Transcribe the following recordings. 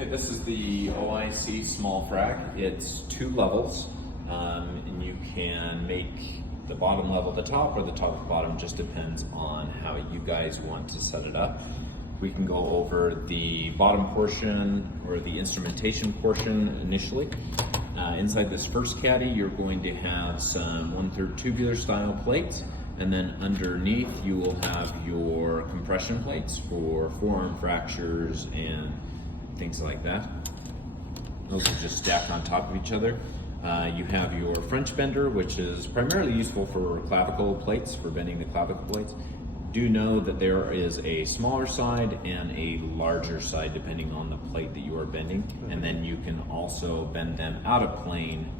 Okay, this is the OIC Small Frag. It's 2 levels, and you can make the bottom level the top or the top to bottom, just depends on how you guys want to set it up. We can go over the bottom portion or the instrumentation portion initially. Inside this first caddy, you're going to have some 1/3 tubular style plates, and then underneath you will have your compression plates for forearm fractures and things like that. Those are just stacked on top of each other. You have your French bender, which is primarily useful for clavicle plates, for bending the clavicle plates. Do know that there is a smaller side and a larger side depending on the plate that you are bending, and then you can also bend them out of plane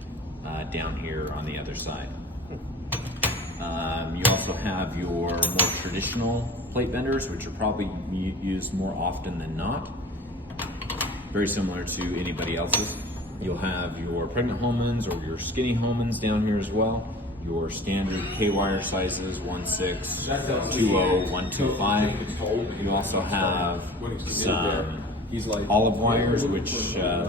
down here on the other side. You also have your more traditional plate benders, which are probably used more often than not. Very similar to anybody else's. You'll have your pregnant Holmans or your skinny Holmans down here as well. Your standard K-wire sizes, 1/6, 2/0, 1/2/5. You also have some olive wires, which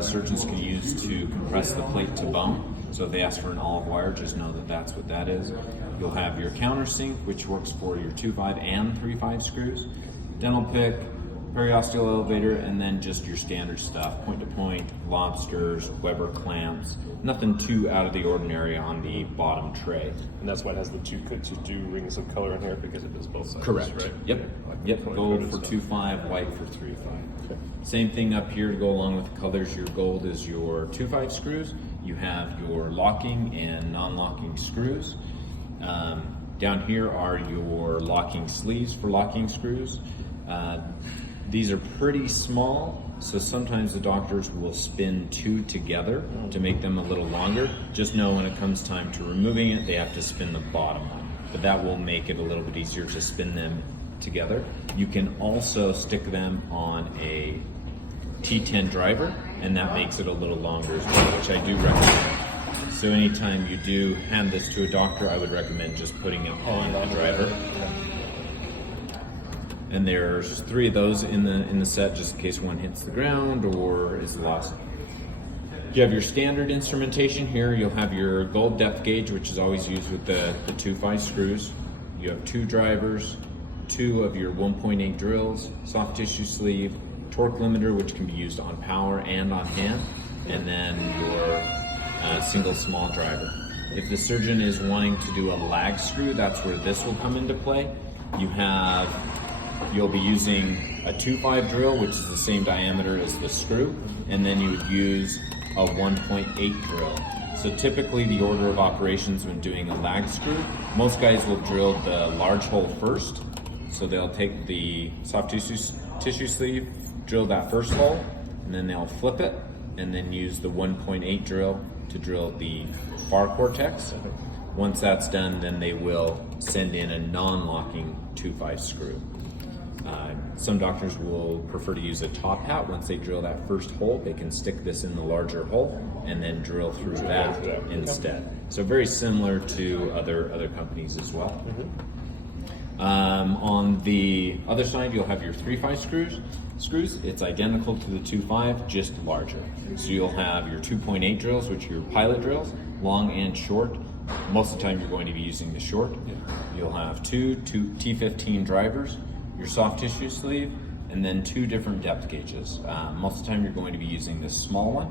surgeons can use to compress the plate to bone. So if they ask for an olive wire, just know that that's what that is. You'll have your countersink, which works for your 2/5 and 3/5 screws. Dental pick, periosteal elevator, and then just your standard stuff, point-to-point, lobsters, Weber clamps, nothing too out of the ordinary on the bottom tray. And that's why it has the two rings of color in here, because it does both sides. Correct. Right? Yep. Yep. Gold for 2/5, white for 3/5. Okay. Same thing up here to go along with the colors. Your gold is your 2/5 screws. You have your locking and non-locking screws. Down here are your locking sleeves for locking screws. These are pretty small, so sometimes the doctors will spin 2 together to make them a little longer. Just know when it comes time to removing it, they have to spin the bottom one, but that will make it a little bit easier to spin them together. You can also stick them on a T10 driver, and that makes it a little longer as well, which I do recommend. So anytime you do hand this to a doctor, I would recommend just putting it on a driver. And there's 3 of those in the set, just in case one hits the ground or is lost. You have your standard instrumentation here. You'll have your gold depth gauge, which is always used with the 2/5 screws. You have 2 drivers, 2 of your 1.8 drills, soft tissue sleeve, torque limiter, which can be used on power and on hand, and then your single small driver. If the surgeon is wanting to do a lag screw, that's where this will come into play. You'll be using a 2/5 drill, which is the same diameter as the screw, and then you would use a 1.8 drill. So typically the order of operations when doing a lag screw, most guys will drill the large hole first. So they'll take the soft tissue sleeve, drill that first hole, and then they'll flip it, and then use the 1.8 drill to drill the far cortex. Once that's done, then they will send in a non-locking 2/5 screw. Some doctors will prefer to use a top hat. Once they drill that first hole, they can stick this in the larger hole and then drill through that instead. So very similar to other companies as well. On the other side, you'll have your 3/5 screws. It's identical to the 2/5, just larger. So you'll have your 2.8 drills, which are your pilot drills, long and short. Most of the time you're going to be using the short. You'll have two T15 drivers, your soft tissue sleeve, and then 2 different depth gauges. Most of the time you're going to be using this small one,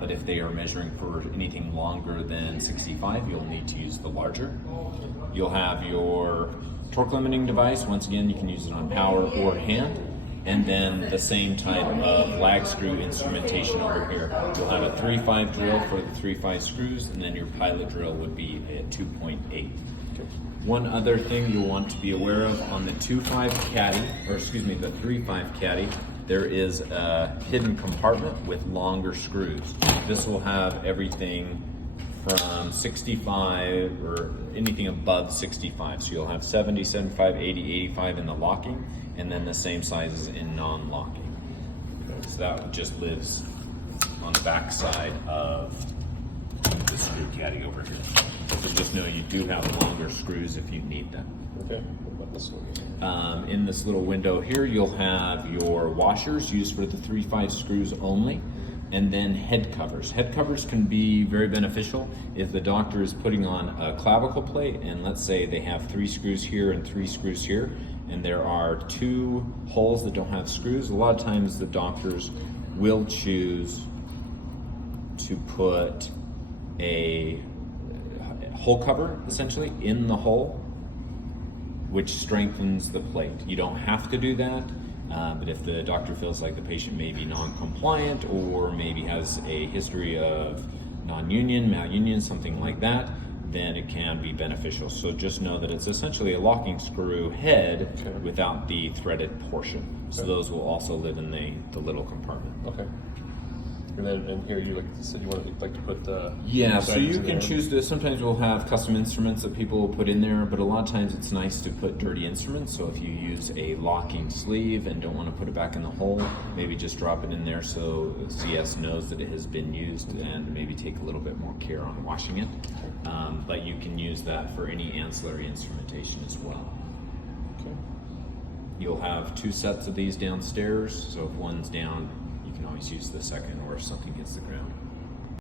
but if they are measuring for anything longer than 65, you'll need to use the larger. You'll have your torque limiting device. Once again, you can use it on power or hand. And then the same type of lag screw instrumentation over here. You'll have a 3/5 drill for the 3/5 screws, and then your pilot drill would be a 2.8. One other thing you'll want to be aware of on the 2/5 caddy, or excuse me, the 3/5 caddy, there is a hidden compartment with longer screws. This will have everything from 65 or anything above 65. So you'll have 70, 75, 80, 85 in the locking, and then the same sizes in non-locking. So that just lives on the back side of the screw. screw caddy over here. So just know you do have longer screws if you need them. Okay, what about this one? In this little window here, you'll have your washers used for the 3/5 screws only, and then head covers. Head covers can be very beneficial if the doctor is putting on a clavicle plate, and let's say they have 3 screws here and 3 screws here, and there are 2 holes that don't have screws. A lot of times the doctors will choose to put a hole cover, essentially, in the hole, which strengthens the plate. You don't have to do that, but if the doctor feels like the patient may be non-compliant or maybe has a history of non-union, malunion, something like that, then it can be beneficial. So just know that it's essentially a locking screw head without the threaded portion. So those will also live in the little compartment. Okay. And then in here, you said you wanted to put the so you can choose to. Sometimes we'll have custom instruments that people will put in there, but a lot of times it's nice to put dirty instruments. So if you use a locking sleeve and don't want to put it back in the hole, maybe just drop it in there so CS knows that it has been used, and maybe take a little bit more care on washing it. But you can use that for any ancillary instrumentation as well. Okay. You'll have 2 sets of these downstairs, so if one's down, you can always use the second, or if something hits the ground.